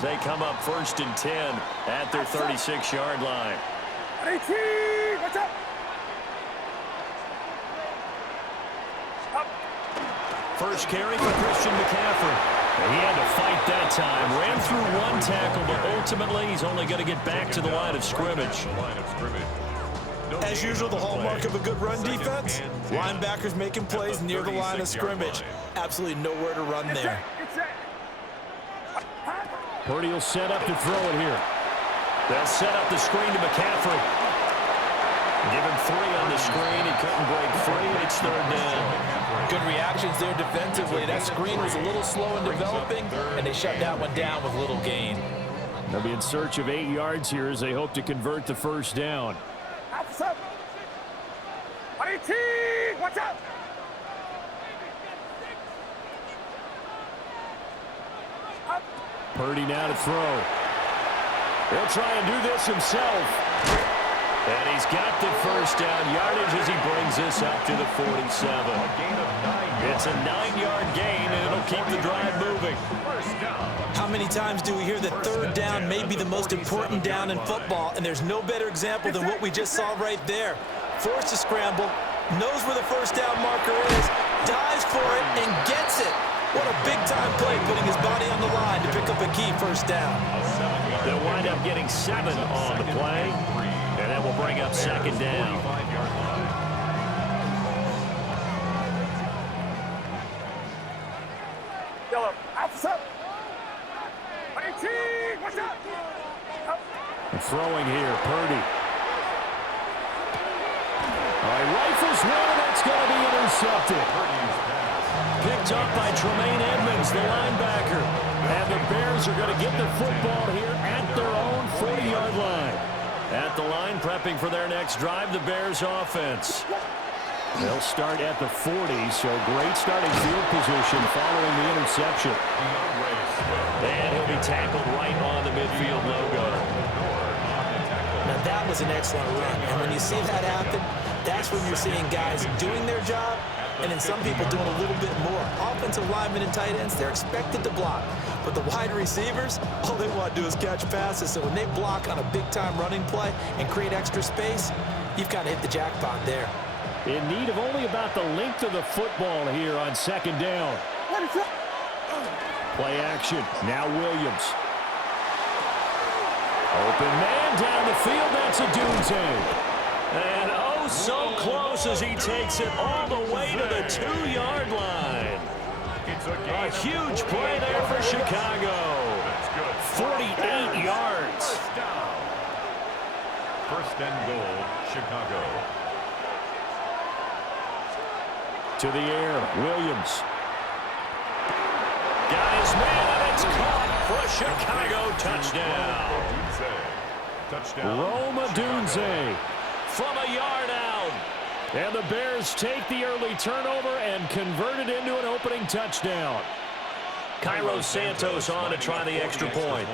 They come up 1st and 10 at their 36-yard line. Watch out! First carry for Christian McCaffrey. He had to fight that time. Ran through one tackle, but ultimately he's only going to get back to the line of scrimmage. As usual, the hallmark of a good run defense, linebackers making plays near the line of scrimmage. Absolutely nowhere to run there. Purdy will set up to throw it here. They'll set up the screen to McCaffrey. Give him 3 on the screen. He couldn't break free, and it's 3rd down. Good reactions there defensively. That screen was a little slow in developing, and they shut that one down with little gain. They'll be in search of 8 yards here as they hope to convert the 1st down. Watch out! Purdy now to throw. He'll try and do this himself. And he's got the 1st down yardage as he brings this up to the 47. It's a 9-yard gain, and it'll keep the drive moving. How many times do we hear that 3rd down may be the most important down in football, and there's no better example than what we just saw right there. Forced to scramble, knows where the 1st down marker is, dives for it, and gets it. What a big-time play, putting his body on the line to pick up a key 1st down. They'll wind up getting 7 on the play, and that will bring up 2nd down. Yellow, outside. Watch out! Throwing here, Purdy. All right, rifles one, that's going to be intercepted. Picked up by Tremaine Edmonds, the linebacker. And the Bears are going to get the football here at their own 40-yard line. At the line, prepping for their next drive, the Bears offense. They'll start at the 40, so great starting field position following the interception. And he'll be tackled right on the midfield logo. Now that was an excellent run, and when you see that happen, that's when you're seeing guys doing their job, and then some people doing a little bit more. Offensive linemen and tight ends, they're expected to block. But the wide receivers, all they want to do is catch passes. So when they block on a big-time running play and create extra space, you've kind of hit the jackpot there. In need of only about the length of the football here on 2nd down. Play action. Now Williams. Open man down the field. That's a Dunze. And oh, so close as he takes it all the way to the 2-yard line. A huge play there for Chicago. 48 yards. 1st and goal, Chicago. To the air, Williams. Got his man, and it's caught for a Chicago touchdown. Roma Dunze from a yard out. And the Bears take the early turnover and convert it into an opening touchdown. Cairo Santos on to try the extra point.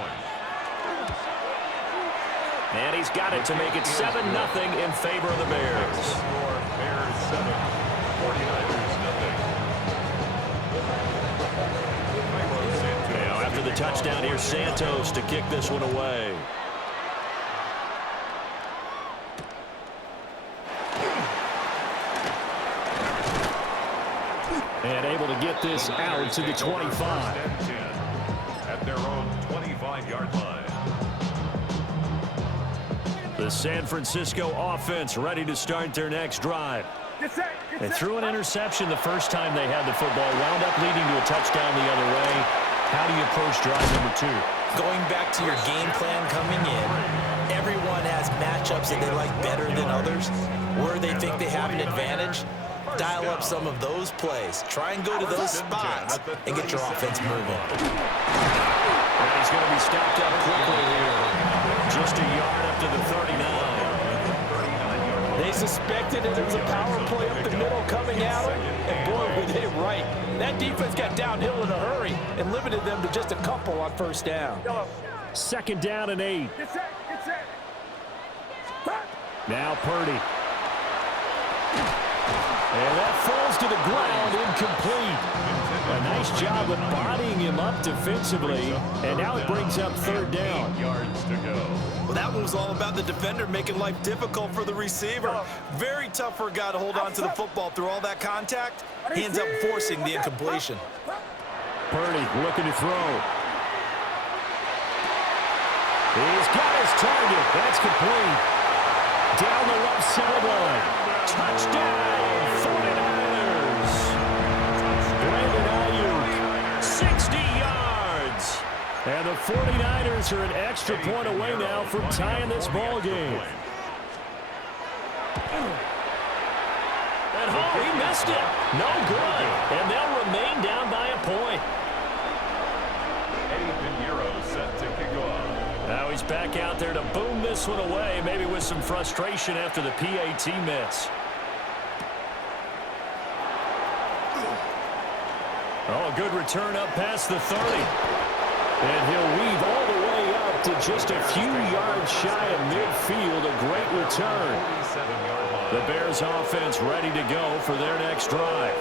And he's got it to make it 7-0 in favor of the Bears. Bears 7, 49ers nothing. Now after the touchdown, here's Santos to kick this one away. And able to get this out to the 25. At their own 25-yard line. The San Francisco offense ready to start their next drive. They threw an interception the first time they had the football, wound up leading to a touchdown the other way. How do you approach drive number 2? Going back to your game plan coming in, everyone has matchups that they like better than others, where they think they have an advantage. Dial up some of those plays. Try and go to those spots and get your offense moving. And he's going to be stopped up quickly here. Just a yard up to the 39. They suspected it was a power play up the middle coming at them, and boy, were they right. That defense got downhill in a hurry and limited them to just a couple on 1st down. 2nd down and 8. Now Purdy. And that falls to the ground, incomplete. A nice job of bodying him up defensively, and now it brings up third down. 8 yards to go. Well, that one was all about the defender making life difficult for the receiver. Very tough for a guy to hold on to the football through all that contact. He ends up forcing the incompletion. Purdy looking to throw. He's got his target. That's complete. Down the left sideline. Touchdown, 49ers. Brandon Ayuk, 60 yards. And the 49ers are an extra point away now from tying this ball game. At home, he missed it. No good. And they'll remain down by a point. Eddie Pinheiro set to kick off. Now he's back out there to boom this one away, maybe with some frustration after the PAT miss. Oh, a good return up past the 30. And he'll weave all the way up to just a few yards shy of midfield. A great return. 47-yard line. The Bears offense ready to go for their next drive.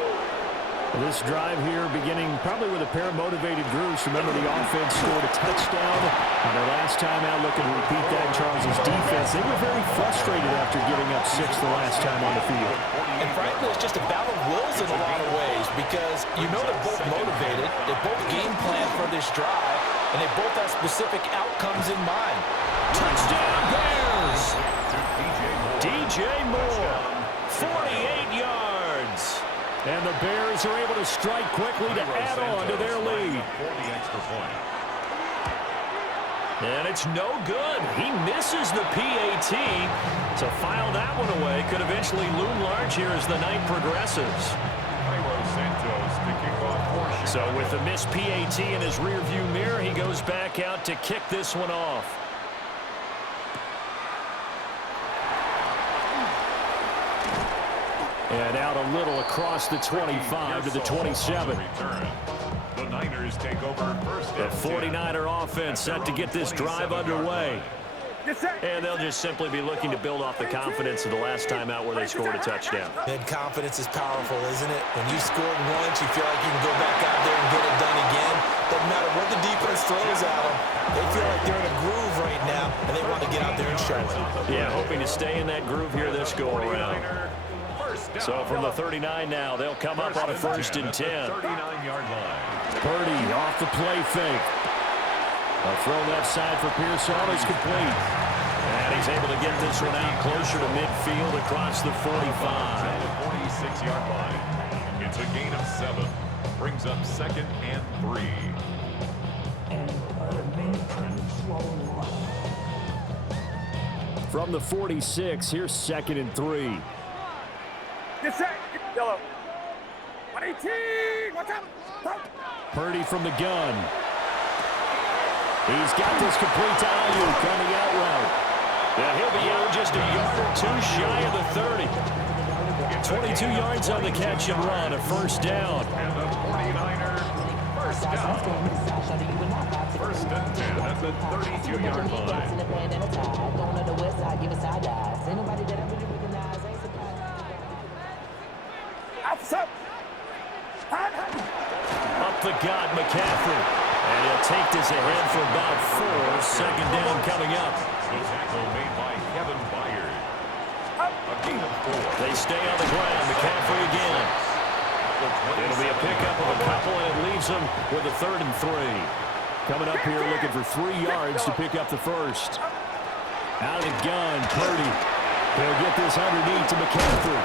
This drive here beginning probably with a pair of motivated groups. Remember, the offense scored a touchdown on their last time out. Looking to repeat that. Charles's defense, they were very frustrated after giving up 6 the last time on the field. And frankly, it's just a battle of wills in a lot of ways because you know they're both motivated. They both game plan for this drive, and they both have specific outcomes in mind. Touchdown, Bears! DJ Moore, 48 yards. And the Bears are able to strike quickly to add on to their lead. For the extra point. And it's no good. He misses the PAT. So file that one away. Could eventually loom large here as the night progresses. Cairo Santos to kick off for So with the missed PAT in his rearview mirror, he goes back out to kick this one off. And out a little across the 25 to the 27. The Niners take over first. The 49er offense set to get this drive underway. Yes, sir. And they'll just simply be looking to build off the confidence of the last time out where they scored a touchdown. And confidence is powerful, isn't it? When you scored once, you feel like you can go back out there and get it done again. Doesn't matter what the defense throws at them. They feel like they're in a groove right now, and they want to get out there and show it. Yeah, hoping to stay in that groove here this go-around. So from the 39 now, they'll come up on a 1st and 10. 39-yard line. Purdy off the play fake. A throw left side for Pearsall is complete. And he's able to get this one out closer to midfield across the 45. The 46-yard line. It's a gain of 7. Brings up 2nd and 3. From the 46, here's 2nd and 3. Yes, sir. Yellow. 118. Watch out. Purdy from the gun. He's got this complete to Ayuk on the out route. Yeah, he'll be out just a yard or 2 shy of the 30. 22 yards on the catch and run, a 1st down. And the 49er first down. 1st and 10 at the 32-yard line. Up the gut, McCaffrey. And he'll take this ahead for about 4. 2nd down coming up. The tackle made by Kevin Byard. A gain of 4. They stay on the ground. McCaffrey again. It'll be a pickup of a couple, and it leaves them with a 3rd and 3. Coming up here looking for 3 yards to pick up the 1st. Out of the gun, Purdy. He'll get this underneath to McCaffrey.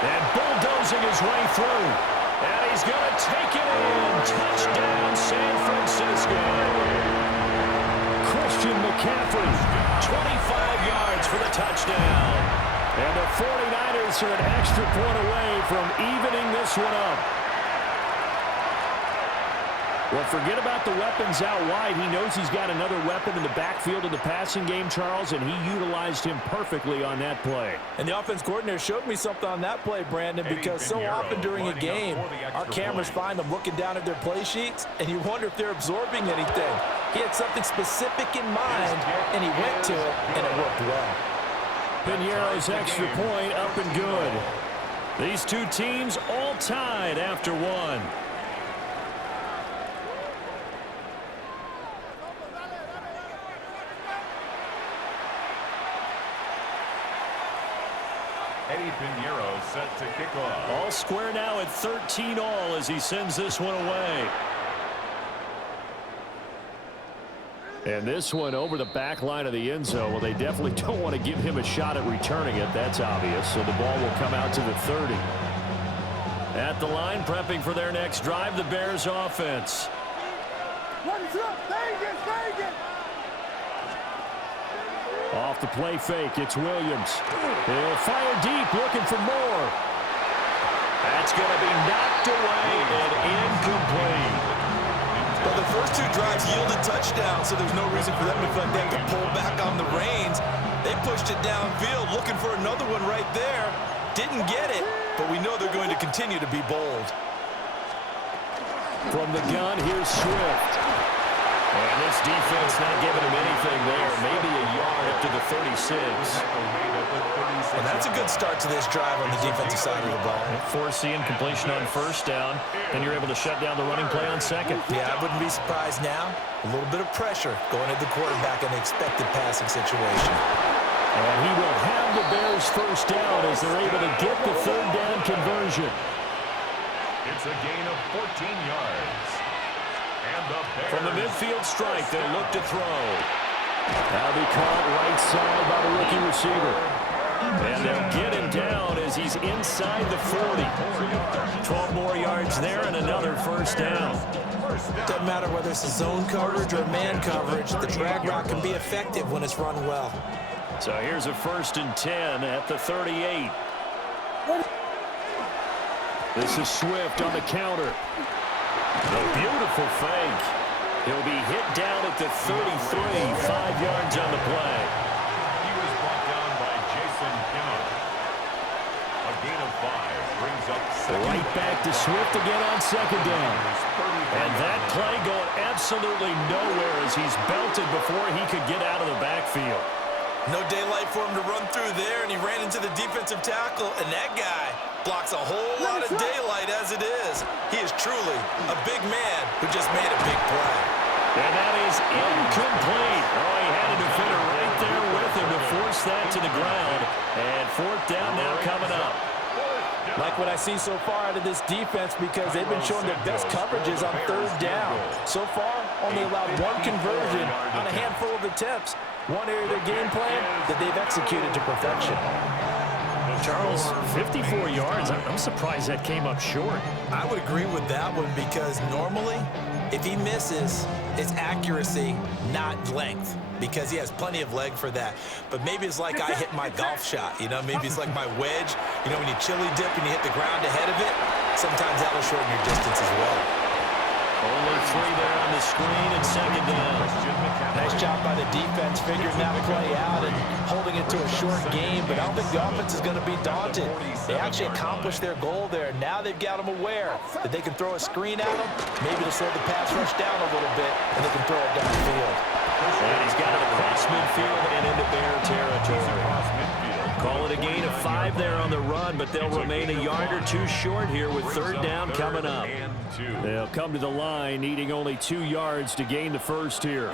And bulldozing his way through. And he's going to take it in. Touchdown, San Francisco. Christian McCaffrey, 25 yards for the touchdown. And the 49ers are an extra point away from evening this one up. Well, forget about the weapons out wide. He knows he's got another weapon in the backfield of the passing game, Charles, and he utilized him perfectly on that play. And the offense coordinator showed me something on that play, Brandon, because so often during a game, our cameras find them looking down at their play sheets, and you wonder if they're absorbing anything. He had something specific in mind, and he went to it, and it worked well. Pinheiro's extra point up and good. These two teams all tied after one. Eddie Pinheiro set to kick off. All square now at 13 all as he sends this one away. And this one over the back line of the end zone. Well, they definitely don't want to give him a shot at returning it. That's obvious. So the ball will come out to the 30. At the line, prepping for their next drive, the Bears offense. Off the play fake, it's Williams. He'll fire deep, looking for more. That's going to be knocked away and incomplete. Well, the first two drives yielded touchdowns, so there's no reason for them to feel like they have to pull back on the reins. They pushed it downfield, looking for another one right there. Didn't get it, but we know they're going to continue to be bold. From the gun, here's Swift. And this defense not giving him anything there. Maybe a yard up to the 36. And that's a good start to this drive on the defensive side of the ball. Forcing completion on first down, and you're able to shut down the running play on second. Yeah, I wouldn't be surprised now. A little bit of pressure going at the quarterback in the expected passing situation. And he will have the Bears first down as they're able to get the third down conversion. It's a gain of 14 yards. And the Bears, from the midfield strike, they'll look to throw. That'll be caught right side by the rookie receiver. And they'll get him down as he's inside the 40. 12 more yards there and another first down. Doesn't matter whether it's a zone coverage or man coverage, the drag route can be effective when it's run well. So here's a 1st and 10 at the 38. This is Swift on the counter. A beautiful fake. He'll be hit down at the 33, 5 yards on the play. He was brought down by Jason Pinnock. A gain of 5 brings up second. Right back to Swift again on second down. And that play going absolutely nowhere as he's belted before he could get out of the backfield. No daylight for him to run through there, and he ran into the defensive tackle, and that guy blocks a whole lot of daylight as it is. He is truly a big man who just made a big play. And that is incomplete. Oh, he had a defender right there with him to force that to the ground. And 4th down now coming up. Like what I see so far out of this defense, because they've been showing their best coverages on 3rd down. So far, only allowed 1 conversion on a handful of attempts. One area of their game plan that they've executed to perfection. Charles, 54 yards. I'm surprised that came up short. I would agree with that one because normally, if he misses, it's accuracy, not length, because he has plenty of leg for that. But maybe it's like I hit my golf shot, you know? Maybe it's like my wedge. You know, when you chili dip and you hit the ground ahead of it, sometimes that will shorten your distance as well. Only 3 there on the screen and 2nd down. Nice job by the defense figuring that play out and holding it to a short game, but I don't think the offense is going to be daunted. They actually accomplished their goal there. Now they've got them aware that they can throw a screen at them, maybe to slow the pass rush down a little bit, and they can throw it downfield. And he's got it across midfield and into Bear territory. Call it a gain of 5 there on the run, but they'll remain a yard or 2 short here with 3rd down coming up. They'll come to the line, needing only 2 yards to gain the first here.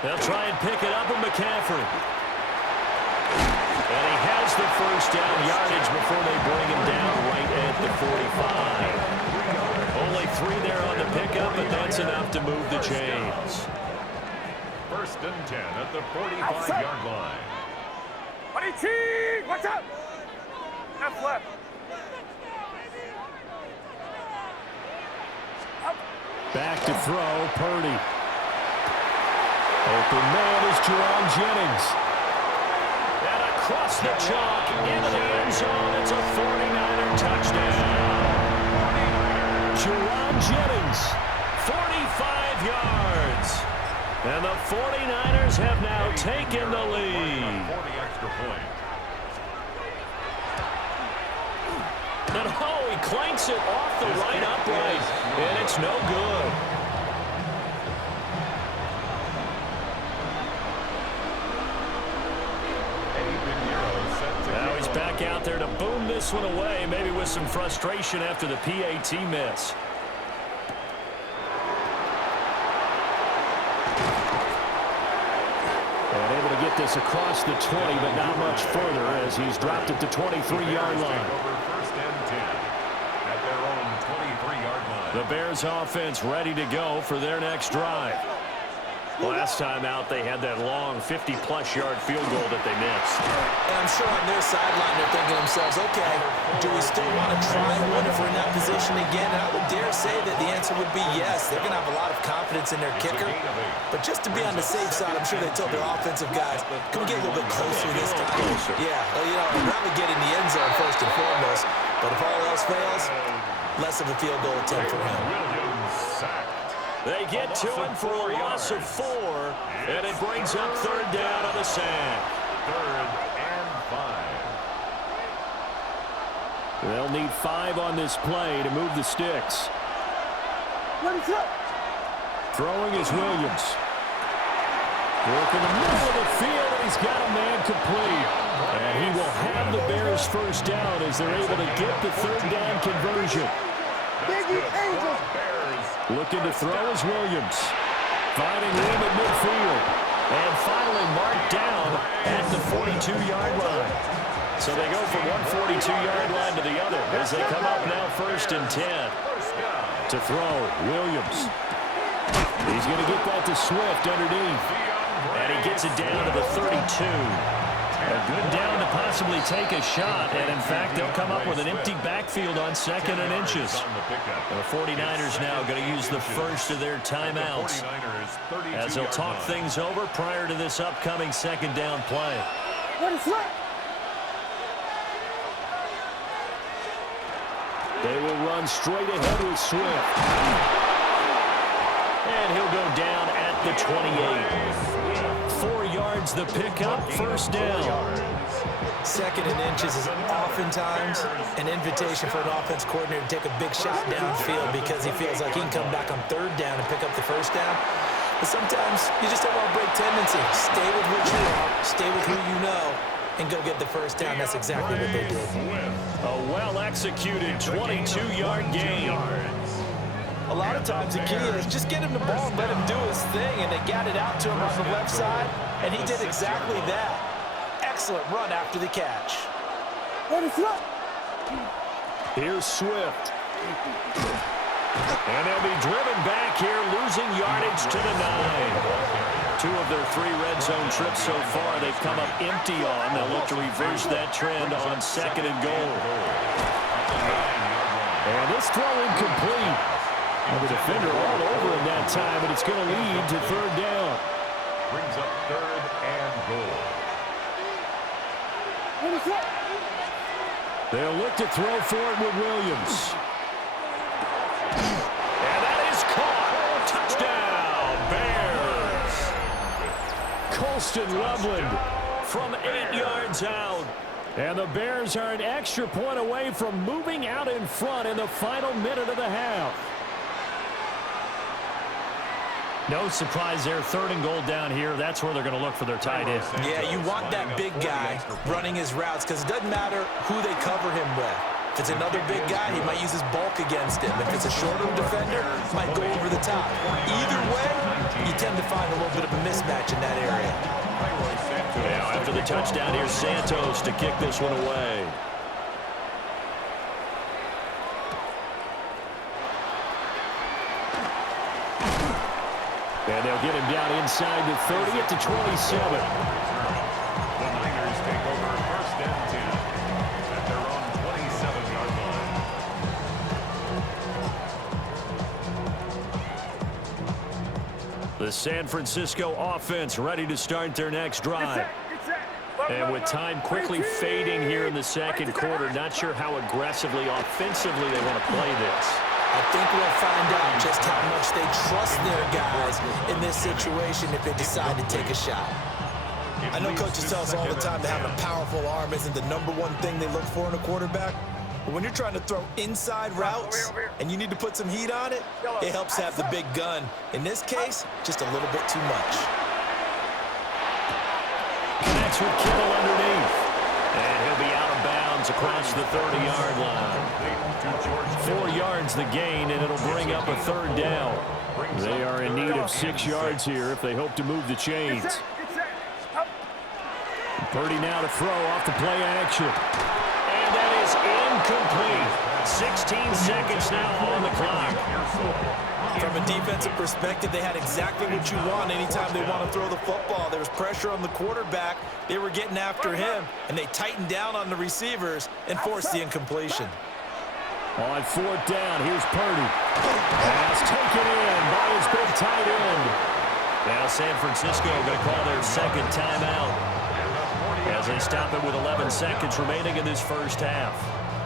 They'll try and pick it up with McCaffrey. And he has the first down yardage before they bring him down right at the 45. Only 3 there on the pickup, but that's enough to move the chains. 1st and 10 at the 45-yard line. Watch out! Left, left. Back to throw, Purdy. Open man is Jerome Jennings. And across the chalk into the end zone. It's a 49er touchdown. Jerome Jennings, 45 yards. And the 49ers have now taken the lead. For the extra point. And oh, he clanks it off the right upright. And it's no good. Now he's back out there to boom this one away, maybe with some frustration after the PAT miss. And able to get this across the 20, but not much further as he's dropped it to 23-yard line. First and 10 at their own 23-yard line. The Bears offense ready to go for their next drive. Last time out, they had that long 50-plus yard field goal that they missed. And I'm sure on their sideline they're thinking to themselves, okay, do we still want to try one if we're in that position again? And I would dare say that the answer would be yes. They're going to have a lot of confidence in their kicker. But just to be on the safe side, I'm sure they told their offensive guys, can we get a little bit closer this time? Yeah, well, you know, I'd rather get in the end zone first and foremost. But if all else fails, less of a field goal attempt for him. They get to him for a loss of 4, and it brings up third down on the sack. 3rd and 5. They'll need 5 on this play to move the sticks. Throwing is Williams. Working the middle of the field, and he's got a man complete. And he will have the Bears first down as they're able to get the third down conversion. Looking to throw is Williams. Finding room at midfield. And finally marked down at the 42-yard line. So they go from one 42-yard line to the other as they come up now first and 10. To throw, Williams. He's going to get that to Swift underneath. And he gets it down to the 32. A good down to possibly take a shot, and in fact, they'll come up with an empty backfield on 2nd and inches. And the 49ers now going to use the first of their timeouts as they'll talk things over prior to this upcoming 2nd down play. They will run straight ahead with Swift. And he'll go down at the 28. 4 yards the pickup, first down. 2nd and inches is oftentimes an invitation for an offense coordinator to take a big shot downfield because he feels like he can come back on 3rd down and pick up the first down. But sometimes you just don't want to break tendency. Stay with what you are, stay with who you know, and go get the first down. That's exactly what they did. A well-executed 22-yard gain. A lot of times the key is just get him the ball and let him do his thing, and they got it out to him on the left side, and he did exactly that. Excellent run after the catch. Here's Swift. And they'll be driven back here, losing yardage to the 9. 2 of their 3 red zone trips so far they've come up empty on. They'll look to reverse that trend on 2nd and goal. And this throw incomplete. And the defender all over him that time, and it's going to lead to 3rd down. Brings up 3rd and goal. They'll look to throw for it with Williams. And that is caught. Touchdown, Bears. Colston Loveland from 8 yards out. And the Bears are an extra point away from moving out in front in the final minute of the half. No surprise there, 3rd and goal down here. That's where they're going to look for their tight end. Yeah, you want that big guy running his routes because it doesn't matter who they cover him with. If it's another big guy, he might use his bulk against him. If it's a shorter defender, he might go over the top. Either way, you tend to find a little bit of a mismatch in that area. Now, after the touchdown, here's Santos to kick this one away. And they'll get him down inside the 30 at the 27. The Niners take over 1st and 10 at their own 27-yard line. The San Francisco offense ready to start their next drive. And with time quickly fading here in the 2nd quarter, not sure how aggressively, offensively they want to play this. I think we'll find out just how much they trust their guys in this situation if they decide to take a shot. I know coaches tell us all the time that having a powerful arm isn't the #1 thing they look for in a quarterback. But when you're trying to throw inside routes and you need to put some heat on it, it helps have the big gun. In this case, just a little bit too much. Connects with Kittle underneath. And he'll be out of bounds across the 30-yard line. 4 yards the gain, and it'll bring up a 3rd down. They are in need of 6 yards here if they hope to move the chains. Purdy now to throw off the play action. And that is incomplete. 16 seconds now on the clock. From a defensive perspective, they had exactly what you want anytime they want to throw the football. There was pressure on the quarterback. They were getting after him, and they tightened down on the receivers and forced the incompletion. On fourth down, here's Purdy. Pass taken in by his big tight end. Now San Francisco going to call their second timeout as they stop it with 11 seconds remaining in this first half.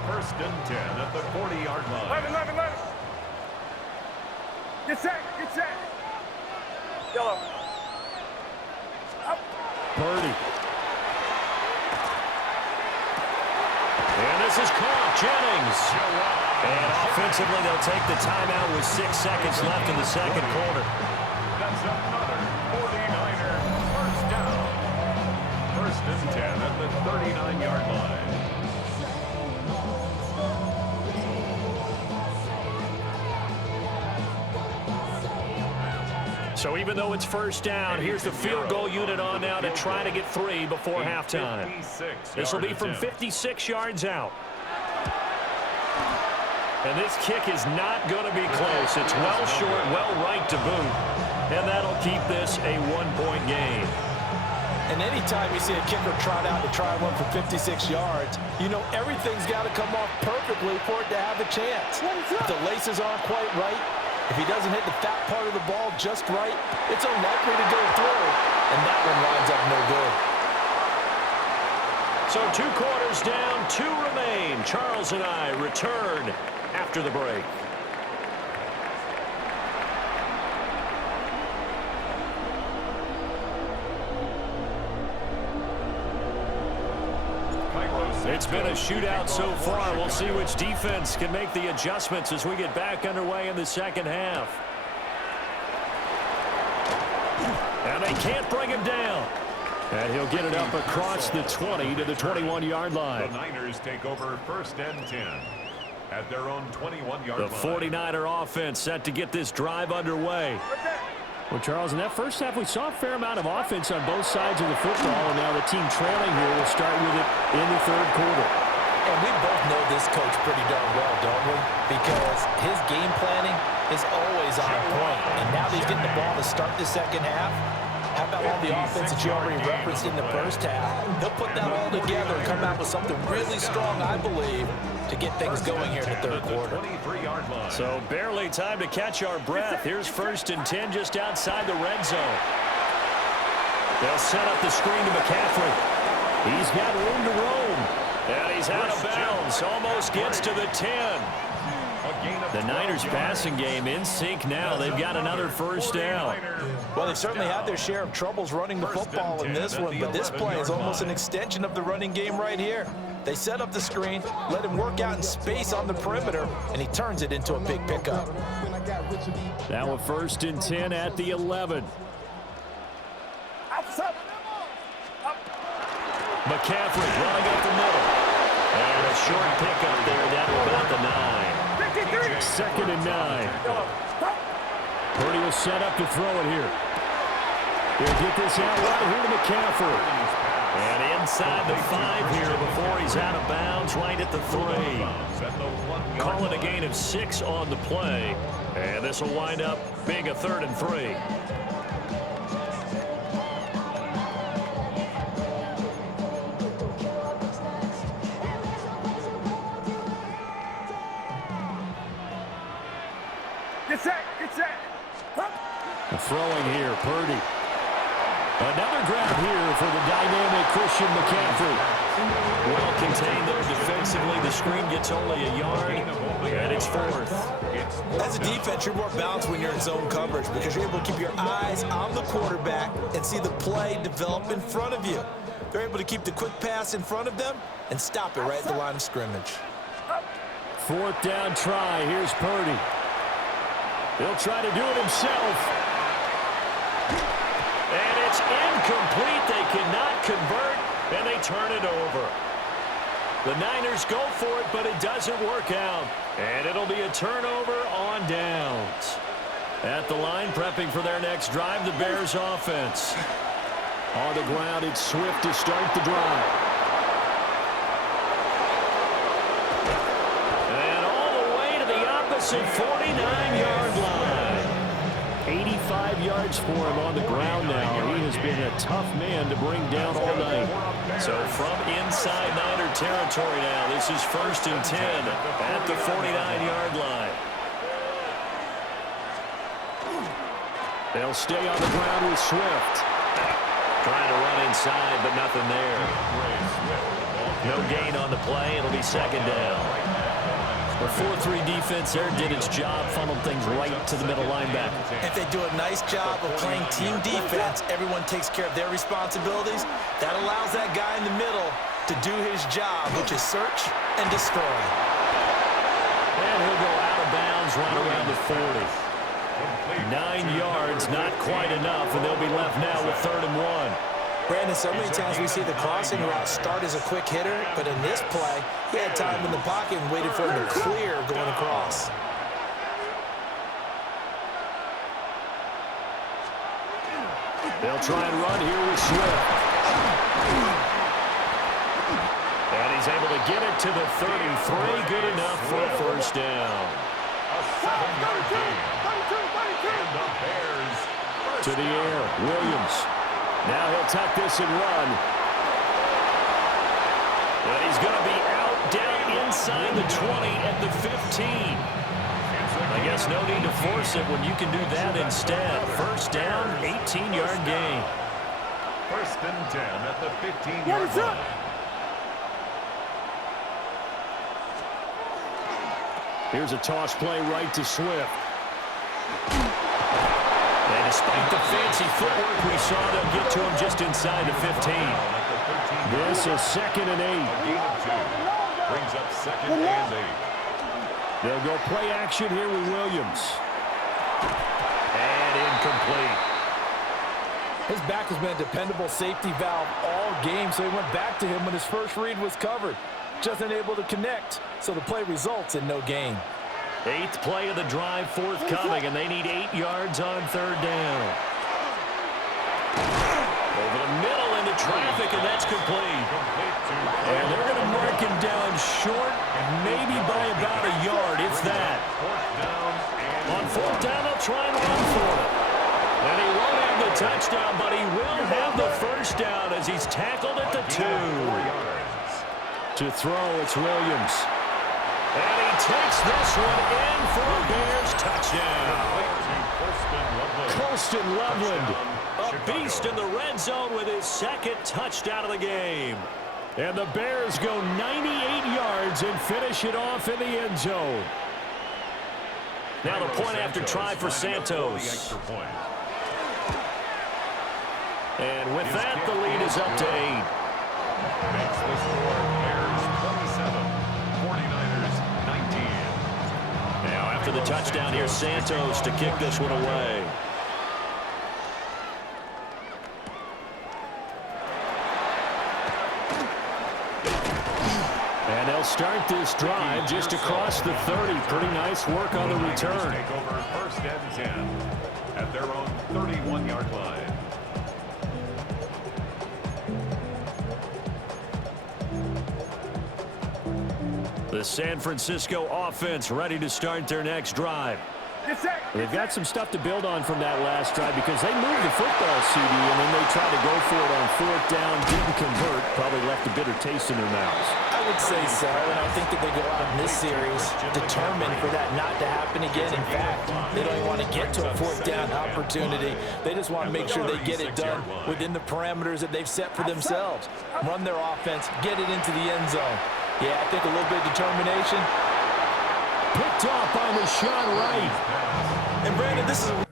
First and 10 at the 40-yard line. 11. Get set. Yellow. Up. Purdy. And this is caught. Jennings. And offensively, they'll take the timeout with 6 seconds left in the second quarter. That's another 49er first down. First and 10 at the 39-yard line. So even though it's first down, here's the field goal unit on now to try to get 3 before halftime. This will be from 56 yards out. And this kick is not going to be close. It's well short, well right to boot. And that'll keep this a 1-point game. And anytime you see a kicker trot out to try one for 56 yards, you know everything's got to come off perfectly for it to have a chance. If the laces aren't quite right, if he doesn't hit the fat part of the ball just right, it's unlikely to go through. And that one winds up no good. So 2 quarters down, 2 remain. Charles and I return after the break. It's been a shootout so far. We'll see which defense can make the adjustments as we get back underway in the second half. And they can't bring him down. And he'll get it up across the 20 to the 21-yard line. The Niners take over first and 10 at their own 21-yard line. The 49er offense set to get this drive underway. Well, Charles, in that first half, we saw a fair amount of offense on both sides of the football, and now the team trailing here will start with it in the third quarter. And we both know this coach pretty darn well, don't we? Because his game planning is always on point. And now that he's getting the ball to start the second half, how about all the offense that you already referenced in the first half? He'll put that all together and come out with something really strong, I believe, to get things going here in the third quarter. So barely time to catch our breath. Here's first and 10 just outside the red zone. They'll set up the screen to McCaffrey. He's got room to roam. And he's out of bounds. Almost gets to the 10. The Niners passing game in sync now. They've got another first down. Well, they've certainly had their share of troubles running the football in this one, but this play is almost an extension of the running game right here. They set up the screen, let him work out in space on the perimeter, and he turns it into a big pickup. Now a first and 10 at the 11. McCaffrey running up the middle. And a short pickup there down to about the 9. Second and 9. Purdy will set up to throw it here. He'll get this out right here to McCaffrey. And inside the 5 here before he's out of bounds, right at the 3. Call it a gain of 6 on the play. And this will wind up being a 3rd and 3. Get set. Throwing here, Purdy. Another grab here for the dynamic Christian McCaffrey. Well contained there defensively. The screen gets only a yard, and it's 4th. As a defense, you're more balanced when you're in zone coverage because you're able to keep your eyes on the quarterback and see the play develop in front of you. They're able to keep the quick pass in front of them and stop it right at the line of scrimmage. 4th down try. Here's Purdy. He'll try to do it himself. And it's incomplete. They cannot convert, and they turn it over. The Niners go for it, but it doesn't work out. And it'll be a turnover on downs. At the line, prepping for their next drive, the Bears offense. On the ground, it's Swift to start the drive. And all the way to the opposite 49-yard line. 85 yards for him on the ground now. He has been a tough man to bring down all night. So from inside Niner territory now, this is 1st and 10 at the 49-yard line. They'll stay on the ground with Swift. Trying to run inside, but nothing there. No gain on the play. It'll be 2nd down. The 4-3 defense there did its job, funneled things right to the middle linebacker. If they do a nice job of playing team defense, everyone takes care of their responsibilities. That allows that guy in the middle to do his job, which is search and destroy. And he'll go out of bounds right around the 40. 9 yards, not quite enough, and they'll be left now with 3rd and 1. Brandon, so many times we see the crossing route start as a quick hitter, but in this play, he had time in the pocket and waited for him to clear going across. They'll try and run here with Swift. And he's able to get it to the 33. Good enough for a 1st down. A 7-yard gain. And the Bears To the air, Williams. Now he'll tuck this and run. And he's going to be out down inside the 20 at the 15. I guess no need to force it when you can do that instead. 1st down, 18-yard gain. 1st and 10 at the 15-yard line. Here's a toss play right to Swift. And despite the fancy footwork we saw, they'll get to him just inside the 15. This is 2nd and 8. A gain of 2. Brings up 2nd and 8. They'll go play action here with Williams. And incomplete. His back has been a dependable safety valve all game, so he went back to him when his first read was covered. Just unable to connect, so the play results in no gain. 8th play of the drive forthcoming, and they need 8 yards on 3rd down. Over the middle into traffic, and that's complete. And they're going to mark him down short, maybe by about a yard, if that. On 4th down, they'll try and run for it. And he won't have the touchdown, but he will have the 1st down as he's tackled at the 2. To throw, it's Williams. And he takes this one in for a Bears touchdown. Colston Loveland, a beast in the red zone with his 2nd touchdown of the game. And the Bears go 98 yards and finish it off in the end zone. Now the point after try for Santos. And with that, the lead is up to 8. Makes the score Bears 27, 49ers 19. Now after the touchdown, here's Santos to kick this one away. And they'll start this drive just across the 30. Pretty nice work on the return. Take over 1st and 10 at their own 31-yard line. The San Francisco offense ready to start their next drive. They've got some stuff to build on from that last drive because they moved the football, CD, and then they tried to go for it on 4th down, didn't convert, probably left a bitter taste in their mouths. I would say so, and I think that they go out in this series determined for that not to happen again. In fact, they don't even want to get to a 4th down opportunity. They just want to make sure they get it done within the parameters that they've set for themselves. Run their offense, get it into the end zone. Yeah, I think a little bit of determination. Picked off by Rashawn Wright. And Brandon, this is a